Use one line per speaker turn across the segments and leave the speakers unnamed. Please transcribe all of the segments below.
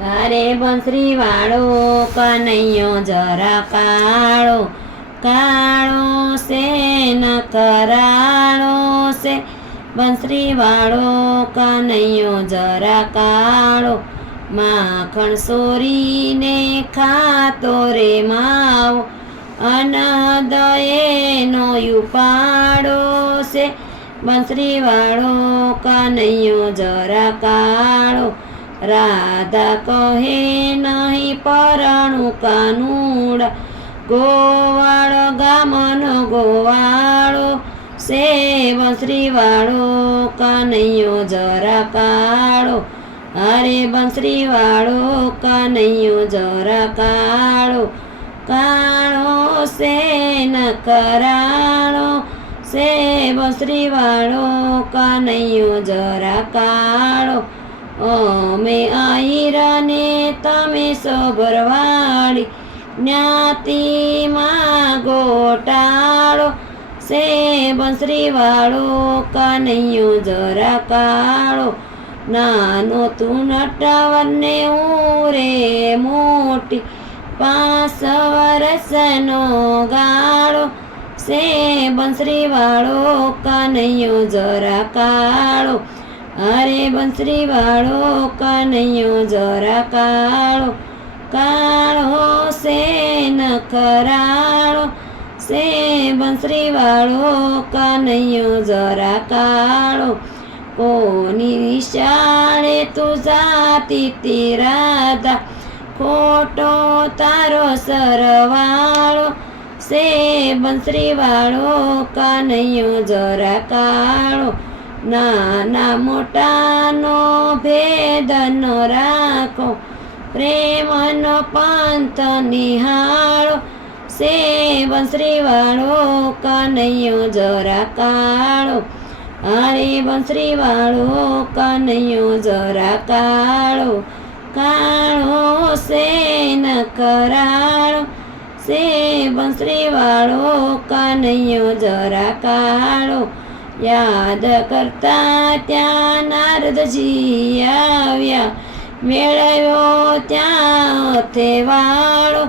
અરે બંસરી વાળો કનૈયો જરા કાળો કાળો છે ન કરાળો છે. બંસરી વાળો કનૈયો જરા કાળો, માખણ સોરીને ખાતો રે માવો. અનદયેનો ઉપાડો છે. બંસરી વાળો કનૈયો જરા કાળો રાધા કહે નહીં પરણું કાનુડ, ગોવાળ ગામનો ગોવાળો સે શ્રીવાળો વાળો કનૈયો જરા કાળો. અરે બંશ્રીવાળો વાળો કનૈયો જરા કાળો. કાળો સે ન કરાળો સે શ્રીવાળો વાળો કનૈયો જરા કાળો. અમે આઈરને તમે સોભરવાળી જ્ઞાતિમાં ગોટાળો. સે બંસરી વાળો કનૈયો જરા કાળો. નાનો તું નટવરને રે મોટી. પાંચ વરસનો ગાળો. સે બંસરી વાળો કનૈયો જરા કાળો. અરે બંસરી વાળો કનૈયો જરા કાળો કાળો સે ન કરાળો સે બંસરી વાળો કનૈયો જરા કાળો. કોની વિશાળે તું જાતી તી ખોટો તારો સરવાળો, સે બંસરી વાળો કનૈયો જરા કાળો. નાના મોટાનો ભેદ ન રાખો, પ્રેમનો પંથ નિહાળો સે બંસરી વાળો કનૈયો જરા કાળો. હરે બંસરી વાળો કનૈયો જરા કાળો. કાળો સે ન કરાળો સે બંસરી વાળો કનૈયો જરા કાળો. યાદ કરતા ત્યાં નારદજી આવ્યા. મેળવ્યો ત્યાં તે વાળો.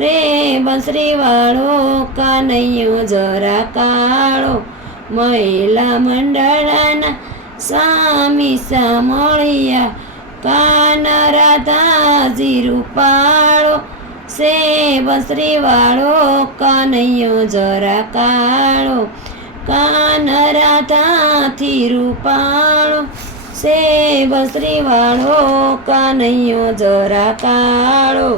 રે બંસરી વાળો કનૈયો જરા કાળો. મહિલા મંડળના સ્વામી સામળિયા કાન રાધાજી રૂપાળો. સે બંસરી વાળો કનૈયો જરા કાળો. કાન રાધાથી રૂપાળો સે કાનૈયો વાળો જરા કાળો.